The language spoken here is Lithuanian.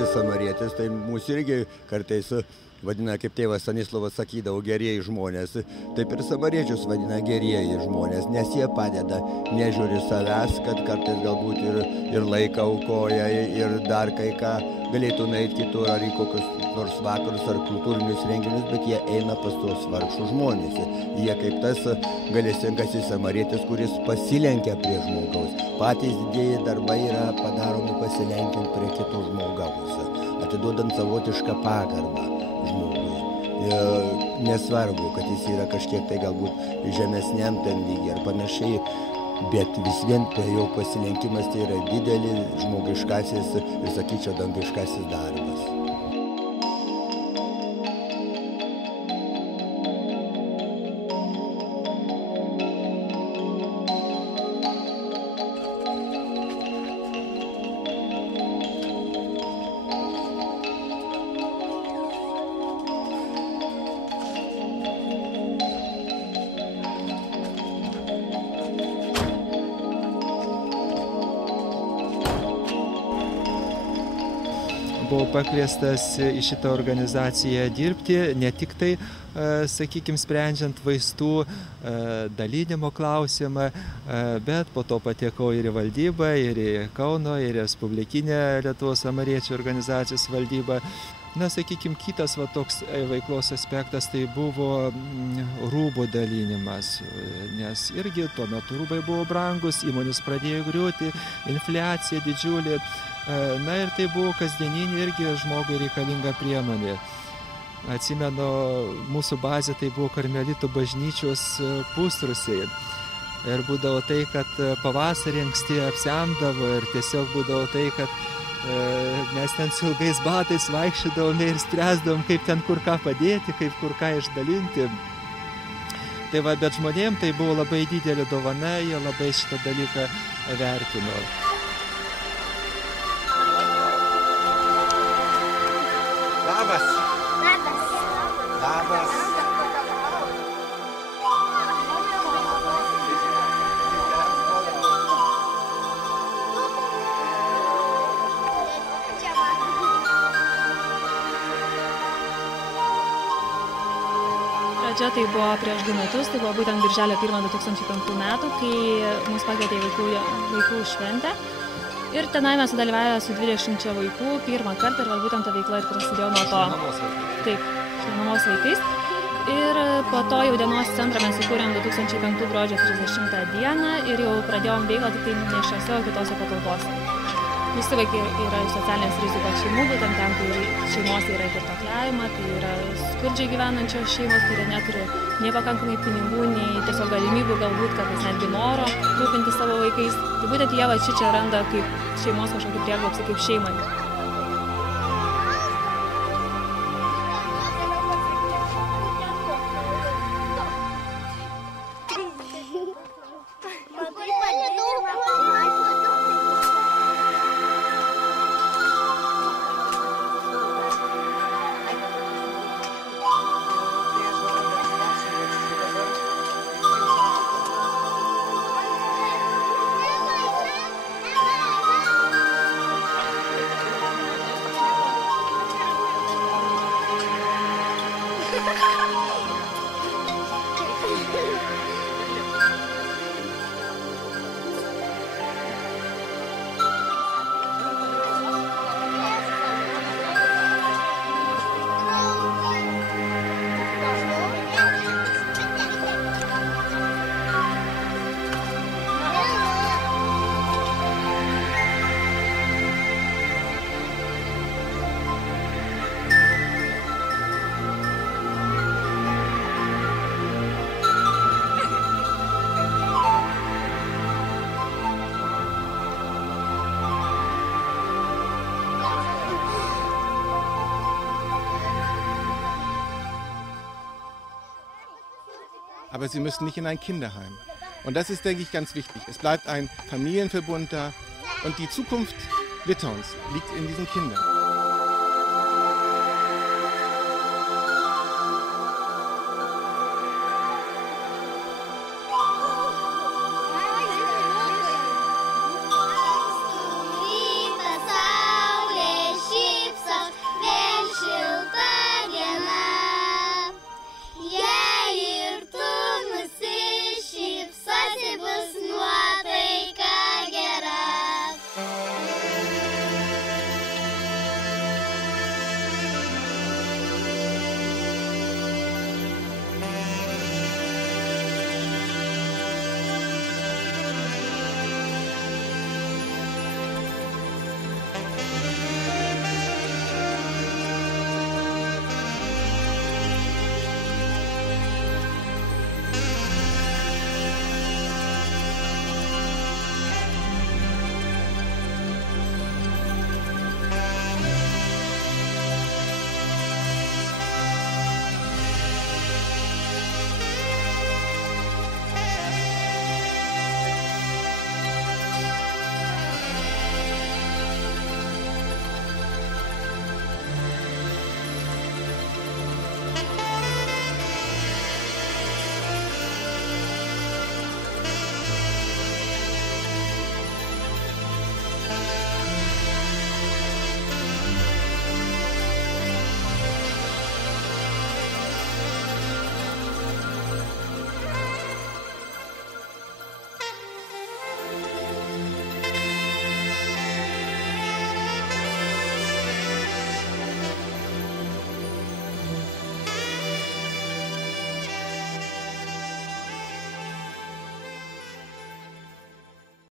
gerasis samarietis, tai mūsų irgi kartais vadina, kaip tėvas Stanislovas sakydavo, gerieji žmonės. Taip ir samariečius vadina gerieji žmonės, nes jie padeda, nežiūri savęs, kad kartais galbūt ir laiką aukoja, ir dar kai ką galėtų nueiti kitur, ar į kokius nors vakarus, ar kultūrinius renginius, bet jie eina pas tuos vargšus žmonės. Jie kaip tas galėsingasis samarietis, kuris pasilenkia prie žmogaus. Patys didieji darbai yra padaromi pasilenkiant prie kito žmogaus, atiduodant savotišką pagarbą žmogui. Nesvarbu, kad jis yra kažkiek tai galbūt žemesniam ten lygiai ar panašiai, bet vis vien tai jo pasilenkimas tai yra didelis žmogiškasis ir, sakyčiau, dangiškasis darbas. Buvau pakviestas į šitą organizaciją dirbti, ne tik tai, sakykime, sprendžiant vaistų dalinimo klausimą, bet po to patekau ir į valdybą, ir į Kauno, ir į Respublikinę Lietuvos samariečių organizacijos valdybą. Na, sakykime, kitas toks veiklos aspektas tai buvo rūbų dalinimas, nes irgi tuo metu rūbai buvo brangus, įmonės pradėjo griūti, infliacija didžiulė. Na ir tai buvo kasdieninė irgi žmogui reikalinga priemonė. Atsimenu, mūsų bazė tai buvo Karmelitų bažnyčios pusrūsiai. Ir būdavo tai, kad pavasarį anksti apsemdavo ir tiesiog būdavo tai, kad mes ten su ilgais batais vaikščiodavome ir spręsdavom, kaip ten kur ką padėti, kaip kur ką išdalinti. Tai va, bet žmonėm tai buvo labai didelė dovana, jie labai šitą dalyką vertino. Labas. Labas. Labas. Pradžia tai buvo prieš 2 metus, tai buvo būtent birželio 1 2005 metų, kai mus pakvietė į vaikų šventę. Ir tenai mes sudalyvavome su 20 vaikų pirmą kartą ir būtent ta veikla ir prasidėjo nuo to. Taip, šeimos vaikais. Ir po to jau dienos centrą mes įkūrėm 2005 gruodžio 30 dieną ir jau pradėjom veiklą tik tai ne šiose, o kitose patalpose. Visi vaikai yra iš socialinės rizikos šeimų, būtent ten, kur šeimose yra girtuokliavimą, tai yra skurdžiai gyvenančios šeimos, kurie neturi nei pakankamai pinigų, nei tiesiog galimybių, galbūt kartais netgi noro rūpinti savo vaikais. Tai būtent jie čia randa kaip šeimos kažkokį prieglobstį, kaip šeimai. Aber sie müssen nicht in ein Kinderheim. Und das ist, denke ich, ganz wichtig. Es bleibt ein Familienverbund da und die Zukunft Litauens liegt in diesen Kindern.